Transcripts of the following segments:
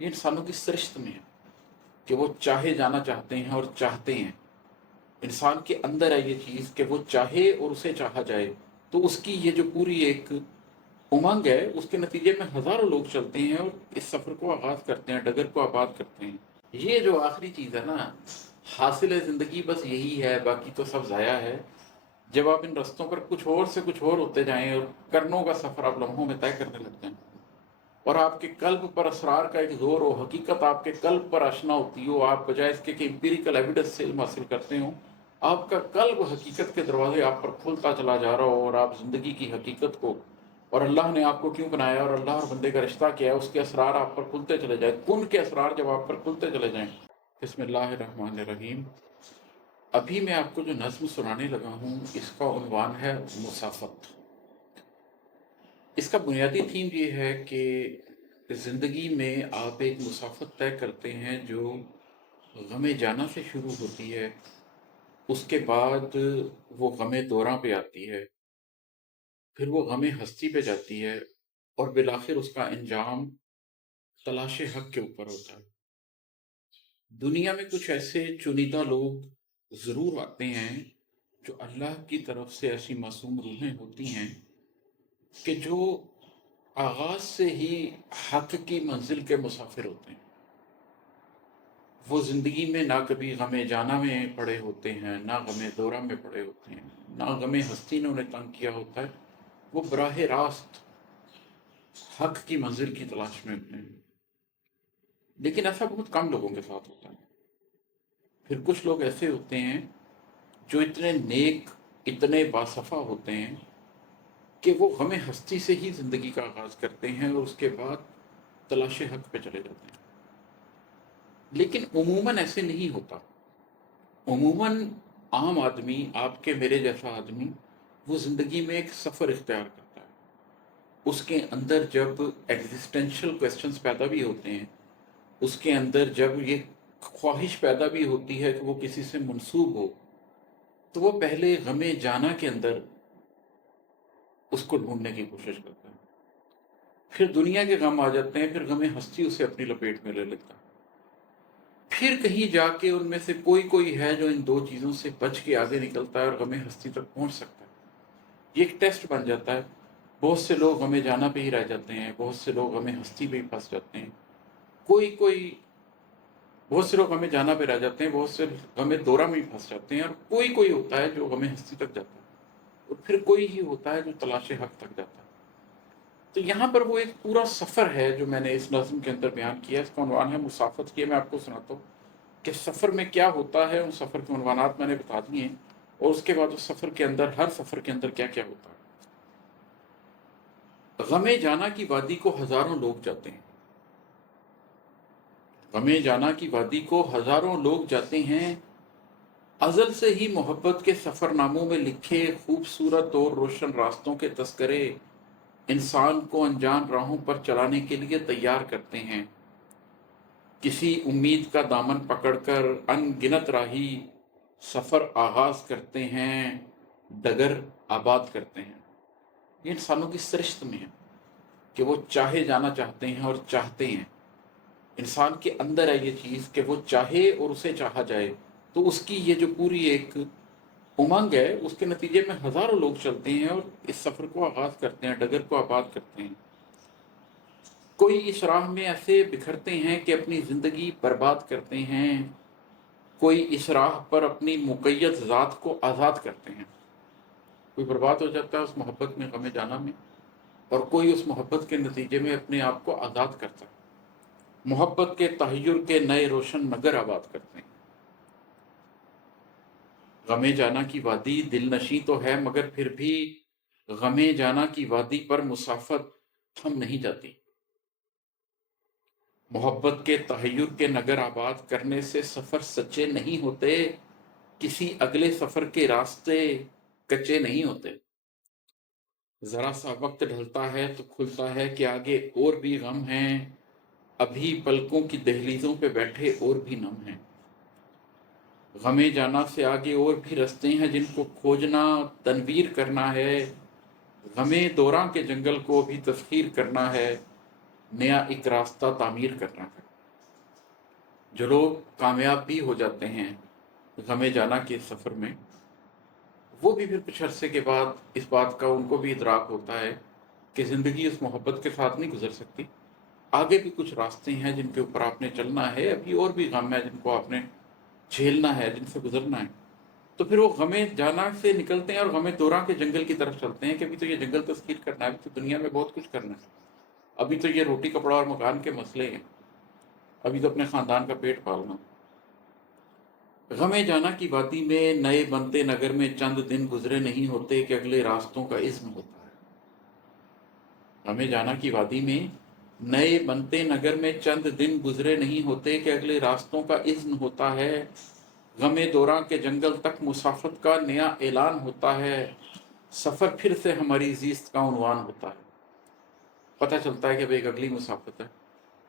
یہ انسانوں کی سرشت میں ہے کہ وہ چاہے جانا چاہتے ہیں اور چاہتے ہیں۔ انسان کے اندر ہے یہ چیز کہ وہ چاہے اور اسے چاہا جائے، تو اس کی یہ جو پوری ایک امنگ ہے، اس کے نتیجے میں ہزاروں لوگ چلتے ہیں اور اس سفر کو آغاز کرتے ہیں، ڈگر کو آباد کرتے ہیں۔ یہ جو آخری چیز ہے نا، حاصل زندگی بس یہی ہے، باقی تو سب ضائع ہے۔ جب آپ ان رستوں پر کچھ اور سے کچھ اور ہوتے جائیں اور کرنوں کا سفر آپ لمحوں میں طے کرنے لگ جائیں، اور آپ کے قلب پر اسرار کا ایک زور ہو، حقیقت آپ کے قلب پر آشنا ہوتی ہو، آپ بجائے اس کے کہ امپیریکل ایویڈنس سے علم حاصل کرتے ہوں، آپ کا قلب حقیقت کے دروازے آپ پر کھلتا چلا جا رہا ہو، اور آپ زندگی کی حقیقت کو، اور اللہ نے آپ کو کیوں بنایا اور اللہ اور بندے کا رشتہ کیا ہے، اس کے اسرار آپ پر کھلتے چلے جائیں، کن کے اسرار جب آپ پر کھلتے چلے جائیں۔ بسم اللہ الرحمن الرحیم۔ ابھی میں آپ کو جو نظم سنانے لگا ہوں، اس کا عنوان ہے مسافت۔ اس کا بنیادی تھیم یہ ہے کہ زندگی میں آپ ایک مسافت طے کرتے ہیں جو غم جانا سے شروع ہوتی ہے، اس کے بعد وہ غم دوراں پہ آتی ہے، پھر وہ غم ہستی پہ جاتی ہے، اور بالآخر اس کا انجام تلاش حق کے اوپر ہوتا ہے۔ دنیا میں کچھ ایسے چنیدہ لوگ ضرور آتے ہیں جو اللہ کی طرف سے ایسی معصوم روحیں ہوتی ہیں کہ جو آغاز سے ہی حق کی منزل کے مسافر ہوتے ہیں۔ وہ زندگی میں نہ کبھی غم جانا میں پڑے ہوتے ہیں، نہ غم دورہ میں پڑے ہوتے ہیں، نہ غم ہستی نے انہیں تنگ کیا ہوتا ہے۔ وہ براہ راست حق کی منزل کی تلاش میں ہوتے ہیں، لیکن ایسا بہت کم لوگوں کے ساتھ ہوتا ہے۔ پھر کچھ لوگ ایسے ہوتے ہیں جو اتنے نیک، اتنے باصفا ہوتے ہیں کہ وہ غم ہستی سے ہی زندگی کا آغاز کرتے ہیں اور اس کے بعد تلاش حق پہ چلے جاتے ہیں۔ لیکن عموماً ایسے نہیں ہوتا۔ عموماً عام آدمی، آپ کے میرے جیسا آدمی، وہ زندگی میں ایک سفر اختیار کرتا ہے۔ اس کے اندر جب ایگزسٹینشل کویسچنز پیدا بھی ہوتے ہیں، اس کے اندر جب یہ خواہش پیدا بھی ہوتی ہے کہ وہ کسی سے منسوب ہو، تو وہ پہلے غم جانا کے اندر اس کو ڈھونڈنے کی کوشش کرتا ہے۔ پھر دنیا کے غم آ جاتے ہیں، پھر غم ہستی اسے اپنی لپیٹ میں لے لیتا ہے۔ پھر کہیں جا کے ان میں سے کوئی ہے جو ان دو چیزوں سے بچ کے آگے نکلتا ہے اور غم ہستی تک پہنچ سکتا ہے۔ یہ ایک ٹیسٹ بن جاتا ہے۔ بہت سے لوگ غم جانا پہ ہی رہ جاتے ہیں، بہت سے لوگ غم ہستی پہ ہی پھنس جاتے ہیں، بہت سے لوگ غم جانا پہ رہ جاتے ہیں، بہت سے غم دورہ میں ہی پھنس جاتے ہیں، اور کوئی ہوتا ہے جو غم ہستی تک جاتا ہے، اور پھر کوئی ہی ہوتا ہے جو تلاش حق تک جاتا ہے۔ تو یہاں پر وہ ایک پورا سفر ہے جو میں نے اس نظم کے اندر بیان کیا ہے۔ اس کا عنوان ہے مسافت۔ یہ میں آپ کو سناتا ہوں کہ سفر میں کیا ہوتا ہے، ان سفر کے عنوانات میں نے بتا دیے ہیں، اور اس کے بعد اس سفر کے اندر، ہر سفر کے اندر کیا کیا ہوتا ہے۔ غم جانا کی وادی کو ہزاروں لوگ جاتے ہیں۔ غم جانا کی وادی کو ہزاروں لوگ جاتے ہیں، ازل سے ہی محبت کے سفر ناموں میں لکھے خوبصورت اور روشن راستوں کے تذکرے انسان کو انجان راہوں پر چلانے کے لیے تیار کرتے ہیں۔ کسی امید کا دامن پکڑ کر ان گنت راہی سفر آغاز کرتے ہیں، ڈگر آباد کرتے ہیں۔ یہ انسانوں کی سرشت میں ہے کہ وہ چاہے جانا چاہتے ہیں اور چاہتے ہیں۔ انسان کے اندر ہے یہ چیز کہ وہ چاہے اور اسے چاہا جائے، تو اس کی یہ جو پوری ایک امنگ ہے، اس کے نتیجے میں ہزاروں لوگ چلتے ہیں اور اس سفر کو آغاز کرتے ہیں، ڈگر کو آباد کرتے ہیں۔ کوئی اس راہ میں ایسے بکھرتے ہیں کہ اپنی زندگی برباد کرتے ہیں، کوئی اس راہ پر اپنی مقید ذات کو آزاد کرتے ہیں۔ کوئی برباد ہو جاتا ہے اس محبت میں، غم جانا میں، اور کوئی اس محبت کے نتیجے میں اپنے آپ کو آزاد کرتا ہے، محبت کے تحیر کے نئے روشن نگر آباد کرتے ہیں۔ غم جانا کی وادی دل نشیں تو ہے، مگر پھر بھی غم جانا کی وادی پر مسافت تھم نہیں جاتی۔ محبت کے تحیر کے نگر آباد کرنے سے سفر سچے نہیں ہوتے، کسی اگلے سفر کے راستے کچے نہیں ہوتے۔ ذرا سا وقت ڈھلتا ہے تو کھلتا ہے کہ آگے اور بھی غم ہیں، ابھی پلکوں کی دہلیزوں پہ بیٹھے اور بھی نم ہیں۔ غم جانا سے آگے اور بھی رستے ہیں جن کو کھوجنا تنویر کرنا ہے، غم دوراں کے جنگل کو بھی تسخیر کرنا ہے، نیا ایک راستہ تعمیر کرنا ہے۔ جو لوگ کامیاب بھی ہو جاتے ہیں غم جانا کے سفر میں، وہ بھی پھر کچھ عرصے کے بعد اس بات کا ان کو بھی ادراک ہوتا ہے کہ زندگی اس محبت کے ساتھ نہیں گزر سکتی، آگے بھی کچھ راستے ہیں جن کے اوپر آپ نے چلنا ہے، ابھی اور بھی غم ہے جن کو آپ نے جھیلنا ہے، جن سے گزرنا ہے۔ تو پھر وہ غم جانا سے نکلتے ہیں اور غم دوراں کے جنگل کی طرف چلتے ہیں کہ ابھی تو یہ جنگل تسخیر کرنا ہے، ابھی تو دنیا میں بہت کچھ کرنا ہے، ابھی تو یہ روٹی کپڑا اور مکان کے مسئلے ہیں، ابھی تو اپنے خاندان کا پیٹ پالنا۔ غم جانا کی وادی میں نئے بنتے نگر میں چند دن گزرے نہیں ہوتے کہ اگلے راستوں کا عزم ہوتا ہے۔ غم جانا کی وادی میں نئے بنتے نگر میں چند دن گزرے نہیں ہوتے کہ اگلے راستوں کا عزم ہوتا ہے۔ غم دوراں کے جنگل تک مسافت کا نیا اعلان ہوتا ہے، سفر پھر سے ہماری زیست کا عنوان ہوتا ہے۔ پتہ چلتا ہے کہ اب ایک اگلی مسافت ہے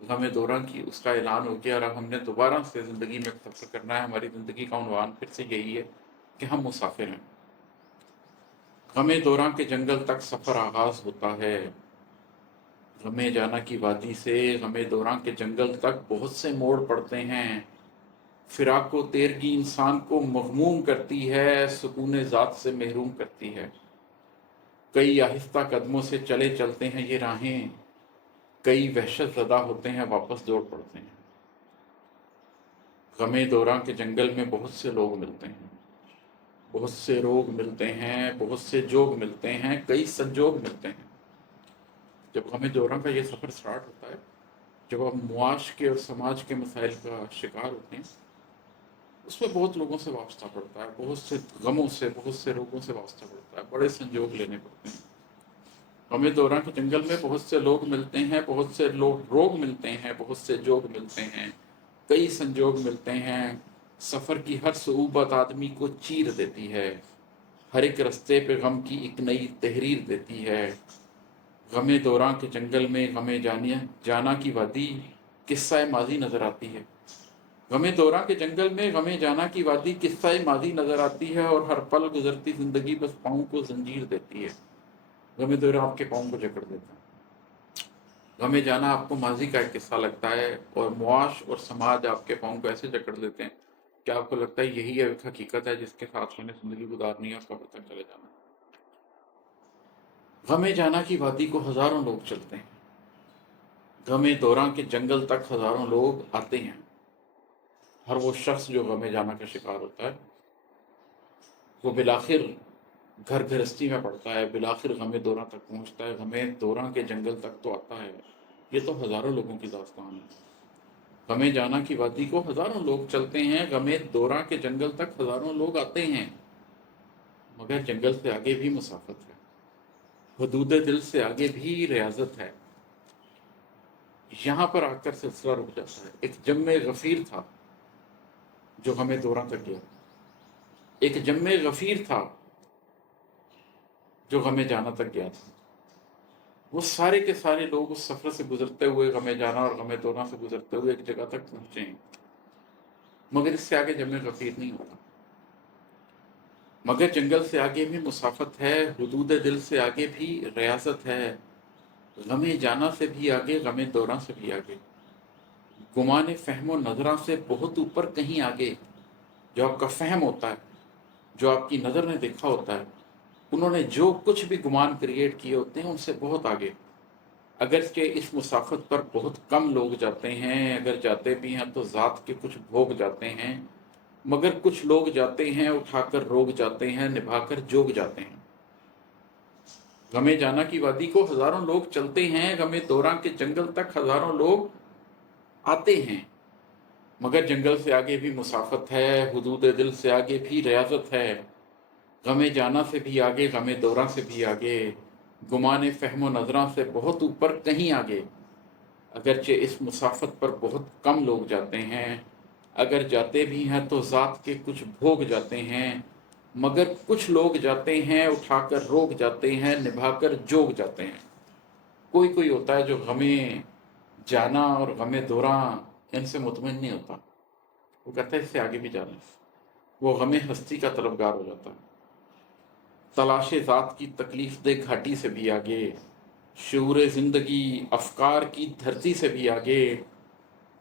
غم دوراں کی، اس کا اعلان ہو گیا اور اب ہم نے دوبارہ سے زندگی میں سفر کرنا ہے، ہماری زندگی کا عنوان پھر سے یہی ہے کہ ہم مسافر ہیں۔ غم دوراں کے جنگل تک سفر آغاز ہوتا ہے۔ غم جانا کی وادی سے غم دوراں کے جنگل تک بہت سے موڑ پڑتے ہیں۔ فراق و تیرگی انسان کو مغموم کرتی ہے، سکون ذات سے محروم کرتی ہے۔ کئی آہستہ قدموں سے چلے چلتے ہیں یہ راہیں، کئی وحشت زدہ ہوتے ہیں واپس دوڑ پڑتے ہیں۔ غم دوراں کے جنگل میں بہت سے لوگ ملتے ہیں، بہت سے روگ ملتے ہیں، بہت سے جوگ ملتے ہیں، کئی سنجوگ ملتے ہیں۔ جب غم دوراں کا یہ سفر سٹارٹ ہوتا ہے، جب آپ معاش کے اور سماج کے مسائل کا شکار ہوتے ہیں، اس میں بہت لوگوں سے وابستہ پڑتا ہے، بہت سے غموں سے، بہت سے روگوں سے وابستہ پڑتا ہے، بڑے سنجوگ لینے پڑتے ہیں۔ غم دوراں کے جنگل میں بہت سے لوگ ملتے ہیں، بہت سے لوگ روگ ملتے ہیں، بہت سے جوگ ملتے ہیں، کئی سنجوگ ملتے ہیں۔ سفر کی ہر صعوبت آدمی کو چیر دیتی ہے، ہر ایک رستے پہ غم کی ایک نئی تحریر دیتی ہے۔ غم دوراں کے جنگل میں غم جانا کی وادی قصہ ماضی نظر آتی ہے۔ غم دوراں کے جنگل میں غم جانا کی وادی قصہ ماضی نظر آتی ہے اور ہر پل گزرتی زندگی بس پاؤں کو زنجیر دیتی ہے۔ غم دوراں آپ کے پاؤں کو جکڑ دیتا ہے۔ غم جانا آپ کو ماضی کا ایک قصہ لگتا ہے اور معاش اور سماج آپ کے پاؤں کو ایسے جکڑ دیتے ہیں کہ آپ کو لگتا ہے یہی ایک حقیقت ہے جس کے ساتھ میں نے زندگی گزارنی ہے، اس کا تک چلے جانا۔ غم جانا کی وادی کو ہزاروں لوگ چلتے ہیں، غم دوراں کے جنگل تک ہزاروں لوگ آتے ہیں۔ ہر وہ شخص جو غم جانا کا شکار ہوتا ہے وہ بالآخر گھر گھرستی میں پڑتا ہے، بالآخر غم دوراں تک پہنچتا ہے، غم دوراں کے جنگل تک تو آتا ہے۔ یہ تو ہزاروں لوگوں کی داستان ہے۔ غم جانا کی وادی کو ہزاروں لوگ چلتے ہیں، غم دوراں کے جنگل تک ہزاروں لوگ آتے ہیں، مگر جنگل سے آگے بھی مسافت ہے، حدود دل سے آگے بھی ریاضت ہے۔ یہاں پر آ کر سلسلہ رک جاتا ہے۔ ایک جم غفیر تھا جو غم دوراں تک گیا، ایک جم غفیر تھا جو غم جانا تک گیا تھا۔ وہ سارے کے سارے لوگ اس سفر سے گزرتے ہوئے، غم جانا اور غم دوراں سے گزرتے ہوئے ایک جگہ تک پہنچے ہیں، مگر اس سے آگے جم غفیر نہیں ہوتا۔ مگر جنگل سے آگے بھی مسافت ہے، حدود دل سے آگے بھی ریاضت ہے، غم جانا سے بھی آگے، غم دوراں سے بھی آگے، گمان فہم و نظراں سے بہت اوپر کہیں آگے۔ جو آپ کا فہم ہوتا ہے، جو آپ کی نظر نے دیکھا ہوتا ہے، انہوں نے جو کچھ بھی گمان کریٹ کیے ہوتے ہیں ان سے بہت آگے۔ اگرچہ اس مسافت پر بہت کم لوگ جاتے ہیں، اگر جاتے بھی ہیں تو ذات کے کچھ بھوگ جاتے ہیں، مگر کچھ لوگ جاتے ہیں اٹھا کر روگ جاتے ہیں، نبھا کر جوگ جاتے ہیں۔ غم جانا کی وادی کو ہزاروں لوگ چلتے ہیں، غم دوراں کے جنگل تک ہزاروں لوگ آتے ہیں، مگر جنگل سے آگے بھی مسافت ہے، حدود دل سے آگے بھی ریاضت ہے، غم جانا سے بھی آگے، غم دوراں سے بھی آگے، گمان فہم و نظراں سے بہت اوپر کہیں آگے۔ اگرچہ اس مسافت پر بہت کم لوگ جاتے ہیں، اگر جاتے بھی ہیں تو ذات کے کچھ بھوگ جاتے ہیں، مگر کچھ لوگ جاتے ہیں اٹھا کر روک جاتے ہیں، نبھا کر جوگ جاتے ہیں۔ کوئی کوئی ہوتا ہے جو غم جانا اور غم دوراں ان سے مطمئن نہیں ہوتا، وہ کہتا ہے اس سے آگے بھی جانا ہے، وہ غم ہستی کا طلبگار ہو جاتا ہے۔ تلاش ذات کی تکلیف دہ گھاٹی سے بھی آگے، شعور زندگی افکار کی دھرتی سے بھی آگے،